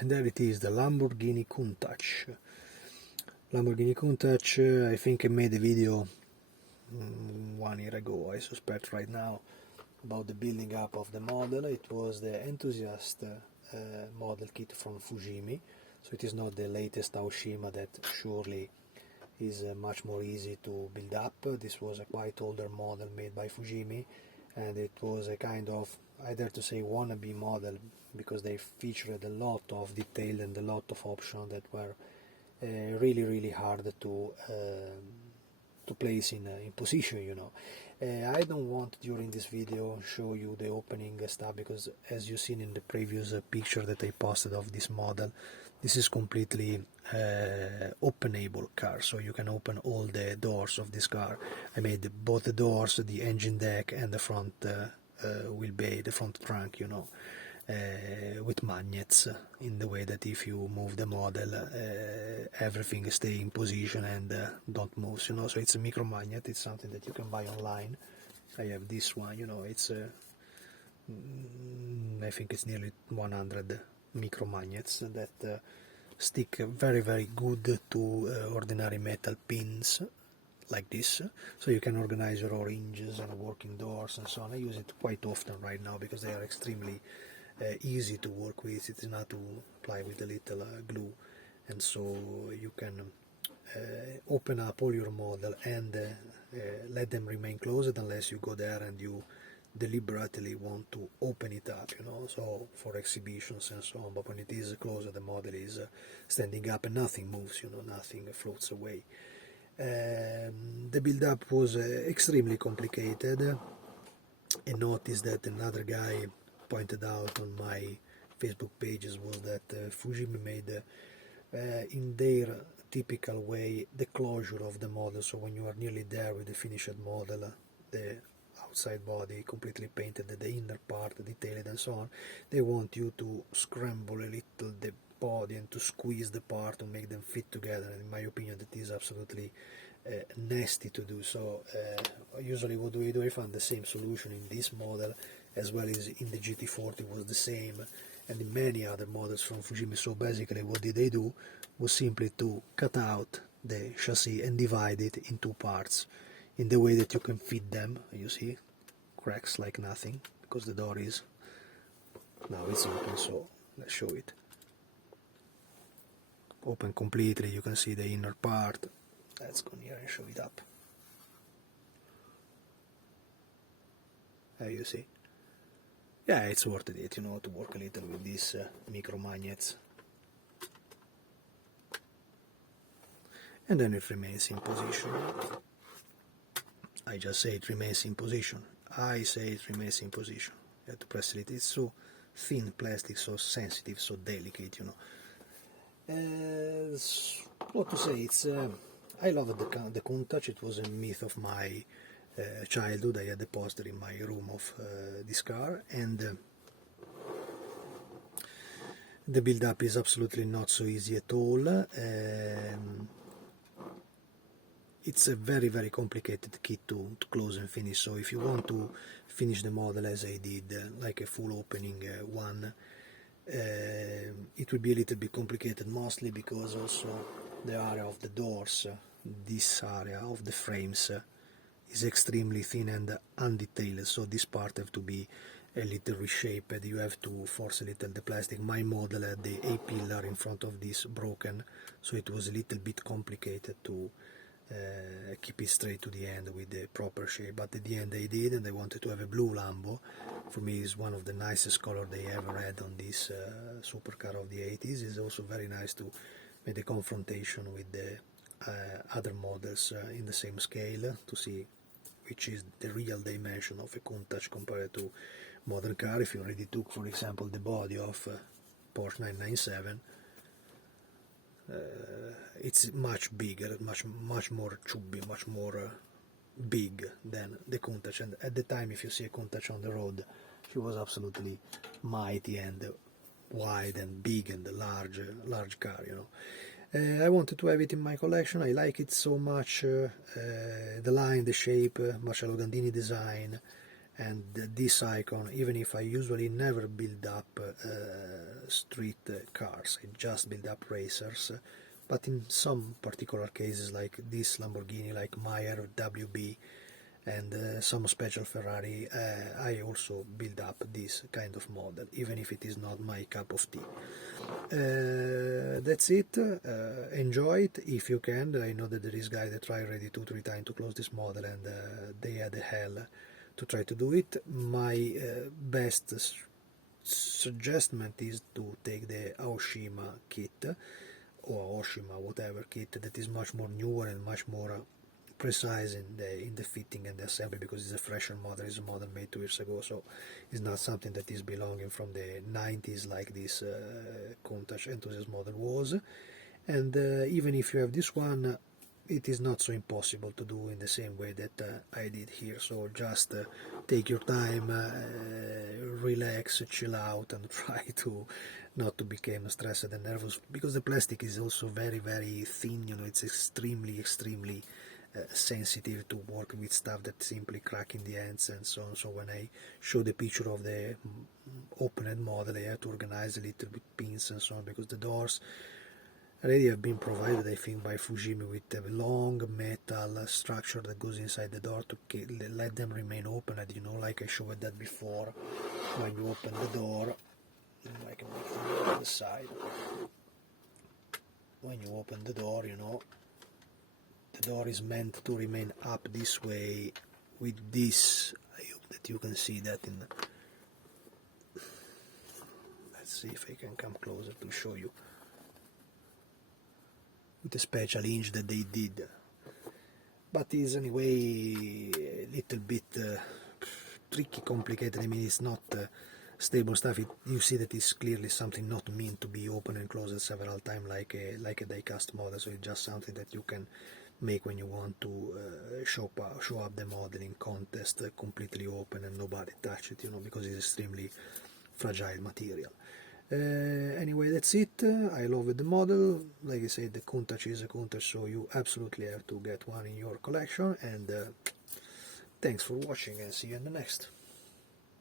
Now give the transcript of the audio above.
And there it is, the Lamborghini Countach. Lamborghini Countach, I think I made a video 1 year ago, I suspect right now, about the building up of the model. It was the enthusiast model kit from Fujimi, so it is not the latest Aoshima that surely is much more easy to build up. This was a quite older model made by Fujimi, and it was a kind of, I dare to say, wannabe model, because they featured a lot of detail and a lot of options that were really hard to place in position, you know. I don't want during this video show you the opening stuff, because as you've seen in the previous picture that I posted of this model, this is completely openable car, so you can open all the doors of this car. I made both the doors, the engine deck, and the front wheelbase, the front trunk, you know, with magnets, in the way that if you move the model, everything stay in position and don't move, you know. So it's a micro magnet. It's something that you can buy online. I have this one, you know. It's I think it's nearly 100 micro magnets that stick very good to ordinary metal pins like this, so you can organize your hinges and working doors and so on. I use it quite often right now because they are extremely easy to work with. It is not to apply with a little glue, and so you can open up all your model and let them remain closed unless you go there and you deliberately want to open it up, you know, so for exhibitions and so on. But when it is closed, the model is standing up and nothing moves, you know, nothing floats away. The build-up was extremely complicated. A notice that another guy pointed out on my Facebook pages was that Fujimi made in their typical way the closure of the model. So when you are nearly there with the finished model, the outside body completely painted, the inner part detailed and so on, they want you to scramble a little the body and to squeeze the part to make them fit together, and in my opinion that is absolutely nasty to do. So usually what do I do? I found the same solution in this model as well as in the GT40 was the same, and in many other models from Fujimi. So basically what did they do was simply to cut out the chassis and divide it in two parts in the way that you can fit them. You see, cracks like nothing because the door is, now it's open, so let's show it. Open completely, you can see the inner part. Let's go here and show it up. There you see. Yeah, it's worth it, you know, to work a little with these micro magnets. And then it remains in position. I just say it remains in position. I say it remains in position. You have to press it. It's so thin plastic, so sensitive, so delicate, you know. What to say? It's I loved the countach. It was a myth of my childhood. I had a poster in my room of this car, and the build-up is absolutely not so easy at all. It's a very complicated kit to close and finish. So if you want to finish the model as I did, like a full opening one, it will be a little bit complicated, mostly because also the area of the doors, this area of the frames, is extremely thin and undetailed, so this part have to be a little reshaped. You have to force a little the plastic. My model had the A-pillar in front of this broken, so it was a little bit complicated to keep it straight to the end with the proper shape, but at the end they did, and they wanted to have a blue Lambo. For me, is one of the nicest color they ever had on this supercar of the 80s. It's also very nice to make the confrontation with the other models in the same scale to see which is the real dimension of a countach compared to modern car. If you already took, for example, the body of Porsche 997, it's much bigger, much more chubby, much more big than the countach. And at the time, if you see a countach on the road, she was absolutely mighty and wide and big and large car, you know. I wanted to have it in my collection. I like it so much, the line, the shape, Marcello Gandini design, and this icon, even if I usually never build up street cars, I just build up racers, but in some particular cases like this Lamborghini, like Meyer WB, and some special Ferrari, I also build up this kind of model, even if it is not my cup of tea. That's it. Enjoy it if you can. I know that there is guys that try already 2-3 times to close this model, and they had the hell to try to do it. My best suggestion is to take the Aoshima kit, or Oshima, whatever kit, that is much more newer and much more precise in the fitting and the assembly, because it's a fresher model. It's a model made 2 years ago, so it's not something that is belonging from the 90s like this countach enthusiast model was. And even if you have this one, it is not so impossible to do in the same way that I did here. So just take your time, relax, chill out, and try to not to become stressed and nervous, because the plastic is also very, very thin. You know, it's extremely sensitive to work with stuff that simply crack in the ends and so on. So when I show the picture of the opened model, I have to organize a little bit pins and so on, because the doors already have been provided, I think, by Fujimi with a long metal structure that goes inside the door to let them remain open. You know, like I showed that before, when you open the door, I can make it on the side. When you open the door, you know, the door is meant to remain up this way with this. I hope that you can see that in. Let's see if I can come closer to show you. With a special hinge that they did, but is anyway a little bit tricky, complicated. I mean, it's not stable stuff. You see that it's clearly something not meant to be opened and closed several times like a die-cast model. So it's just something that you can make when you want to show up the model in contest completely open and nobody touch it, you know, because it's extremely fragile material. Anyway, that's it. I love the model. Like I said, the countach is a countach, so you absolutely have to get one in your collection. And thanks for watching, and see you in the next.